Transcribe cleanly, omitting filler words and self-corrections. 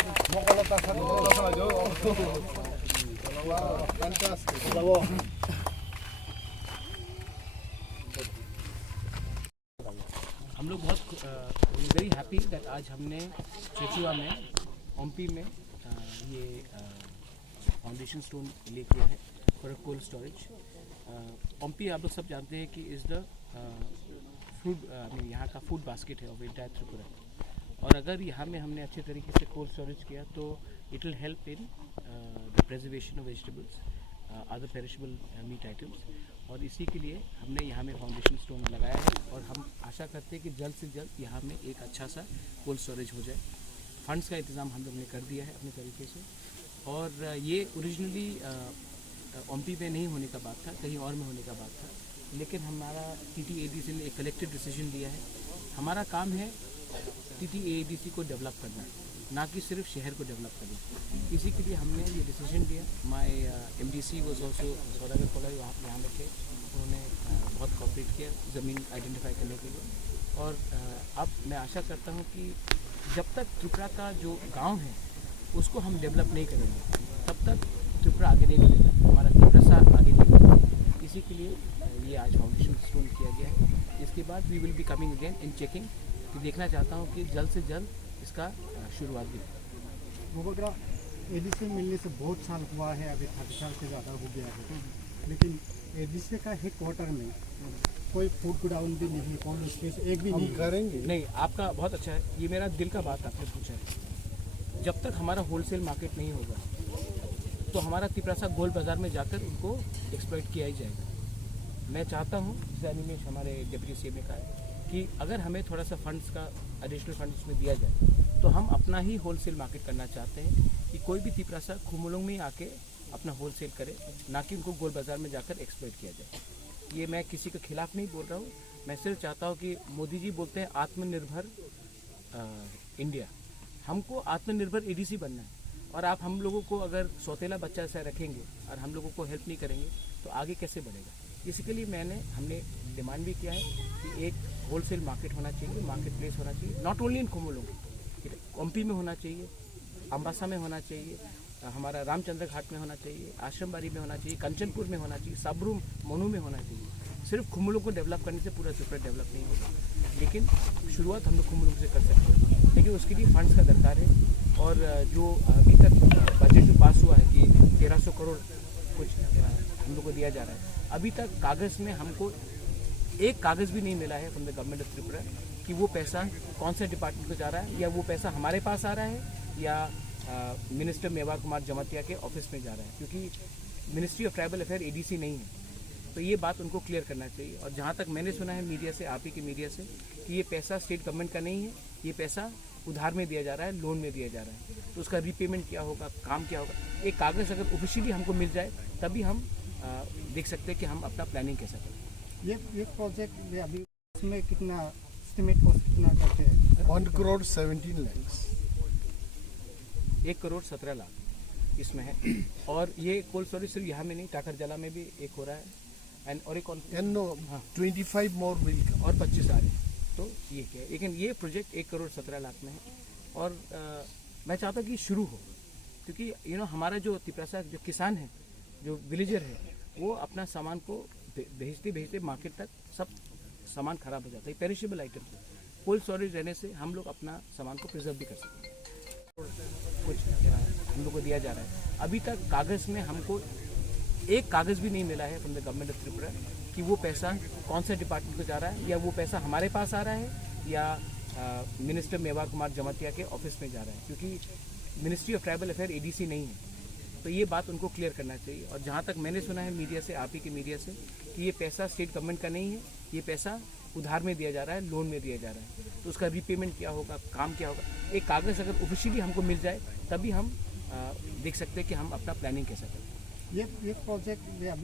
हम लोग बहुत वेरी हैप्पी दैट आज हमने चेचुआ में ओम्पी में ये फाउंडेशन स्टोन ले किया है फॉर कोल्ड स्टोरेज। ओम्पी आप लोग सब जानते हैं कि इज़ द फूड यहाँ का फूड बास्केट है ऑफ एंटायर त्रिपुरा, और अगर यहाँ में हमने अच्छे तरीके से कोल्ड स्टोरेज किया तो it will help in the preservation of vegetables, other perishable meat items, और इसी के लिए हमने यहाँ में फाउंडेशन स्टोन लगाया है। और हम आशा करते हैं कि जल्द से जल्द यहाँ में एक अच्छा सा कोल्ड स्टोरेज हो जाए। फंड्स का इंतज़ाम हम लोग ने कर दिया है अपने तरीके से, और ये ओरिजिनली ओम्पी में नहीं होने का बात था, कहीं और में होने का बात था, लेकिन हमारा TTADC ने एक कलेक्टिव डिसीजन लिया है। हमारा काम है TTADC को डेवलप करना, ना कि सिर्फ शहर को डेवलप करना। इसी के लिए हमने ये डिसीजन लिया। My MDC was also Saudagar college यहाँ में थे, उन्होंने बहुत कोऑपरेट किया ज़मीन आइडेंटिफाई करने के लिए। और अब मैं आशा करता हूँ कि जब तक त्रिपुरा का जो गांव है उसको हम डेवलप नहीं करेंगे तब तक त्रिपुरा आगे नहीं बढ़ेगा, हमारा त्रिपुरा आगे नहीं बढ़ेगा। इसी के लिए ये आज फाउंडेशन स्टोन किया गया है। इसके बाद we will be coming again in checking, कि देखना चाहता हूँ कि जल्द से जल्द इसका शुरुआत भी। मोबोद्रा ADC मिलने से बहुत साल हुआ है, अभी 30 साल से ज़्यादा हो गया है, लेकिन ADC का हेड क्वार्टर में कोई फूड गोडाउन भी नहीं, कोल्ड स्पेस एक भी नहीं करेंगे। नहीं, आपका बहुत अच्छा है, ये मेरा दिल का बात आपने पूछा है। जब तक हमारा होलसेल मार्केट नहीं होगा तो हमारा तिपरासा गोल बाज़ार में जाकर उनको एक्सप्लॉइट किया ही जाएगा। मैं चाहता हूँ, जैसे अनिमेश हमारे डिप्टी CM ने कहा है, कि अगर हमें थोड़ा सा फंड्स का एडिशनल फंड इसमें दिया जाए तो हम अपना ही होलसेल मार्केट करना चाहते हैं, कि कोई भी तिपरासा खुमुलों में आके अपना होलसेल करे, ना कि उनको गोल बाज़ार में जाकर एक्सप्लॉइट किया जाए। ये मैं किसी के खिलाफ नहीं बोल रहा हूँ, मैं सिर्फ चाहता हूँ कि मोदी जी बोलते हैं आत्मनिर्भर इंडिया, हमको आत्मनिर्भर ADC बनना है। और आप हम लोगों को अगर सौतेला बच्चा ऐसा रखेंगे और हम लोगों को हेल्प नहीं करेंगे तो आगे कैसे बढ़ेगा। इसके लिए हमने डिमांड भी किया है कि एक होलसेल मार्केट होना चाहिए, मार्केट प्लेस होना चाहिए, नॉट ओनली इन खुमुलों, ओम्पी में होना चाहिए, अम्बासा में होना चाहिए, हमारा रामचंद्र घाट में होना चाहिए, आश्रमबाड़ी में होना चाहिए, कंचनपुर में होना चाहिए, सबरू मोनू में होना चाहिए। सिर्फ खुमुलों को डेवलप करने से पूरा त्रिपुरा डेवलप नहीं होगा, लेकिन शुरुआत हम लोग खुमुलों से कर सकते हैं, लेकिन उसके लिए फंड्स का दरकार है। और जो अभी तक बजट जो पास हुआ है कि 1300 करोड़ कुछ हम लोग को दिया जा रहा है, अभी तक कागज़ में हमको एक कागज़ भी नहीं मिला है from the government of Tripura कि वो पैसा कौन से डिपार्टमेंट को जा रहा है, या वो पैसा हमारे पास आ रहा है या मिनिस्टर मेवा कुमार जमातिया के ऑफिस में जा रहा है, क्योंकि ministry of tribal affair ADC नहीं है। तो ये बात उनको क्लियर करना चाहिए। और जहाँ तक मैंने सुना है मीडिया से, आप ही के मीडिया से, कि ये पैसा स्टेट गवर्नमेंट का नहीं है, ये पैसा उधार में दिया जा रहा है, लोन में दिया जा रहा है। तो उसका रीपेमेंट क्या होगा, काम क्या होगा, एक कागज़ अगर ऑफिशियली हमको मिल जाए तभी हम देख सकते हैं कि हम अपना प्लानिंग कैसे करें। ये प्रोजेक्ट में अभी इसमें कितना एस्टिमेट कॉस्ट कितना करते हैं? 1 करोड़ 17 lakhs, 1 करोड़ 17 लाख इसमें है। और ये कोल्ड स्टोरेज सिर्फ यहाँ में नहीं, टाकरजला में भी एक हो रहा है, एंड और एक 25 more will come, और 25 आ रहे हैं। तो ये क्या है, लेकिन ये प्रोजेक्ट 1 करोड़ 17 लाख में है। और मैं चाहता हूँ कि शुरू हो, क्योंकि हमारा जो तिपरासा जो किसान है, जो विलेजर है, वो अपना सामान को भेजते भेजते मार्केट तक सब सामान ख़राब हो जाता है, पेरिशेबल आइटम। कोल्ड स्टोरेज रहने से हम लोग अपना सामान को प्रिजर्व भी कर सकते हैं। कुछ हम लोग को दिया जा रहा है, अभी तक कागज़ में हमको एक कागज़ भी नहीं मिला है from the government of Tripura कि वो पैसा कौन से डिपार्टमेंट को जा रहा है, या वो पैसा हमारे पास आ रहा है या मिनिस्टर मेवा कुमार जमातिया के ऑफिस में जा रहा है, क्योंकि ministry of tribal affair ADC नहीं है। तो ये बात उनको क्लियर करना चाहिए। और जहाँ तक मैंने सुना है मीडिया से, आप ही के मीडिया से, कि ये पैसा स्टेट गवर्नमेंट का नहीं है, ये पैसा उधार में दिया जा रहा है, लोन में दिया जा रहा है। तो उसका रीपेमेंट क्या होगा, काम क्या होगा, एक कागज़ अगर ऑफिशियली हमको मिल जाए तभी हम देख सकते हैं कि हम अपना प्लानिंग कैसे करें। ये प्रोजेक्ट में अभी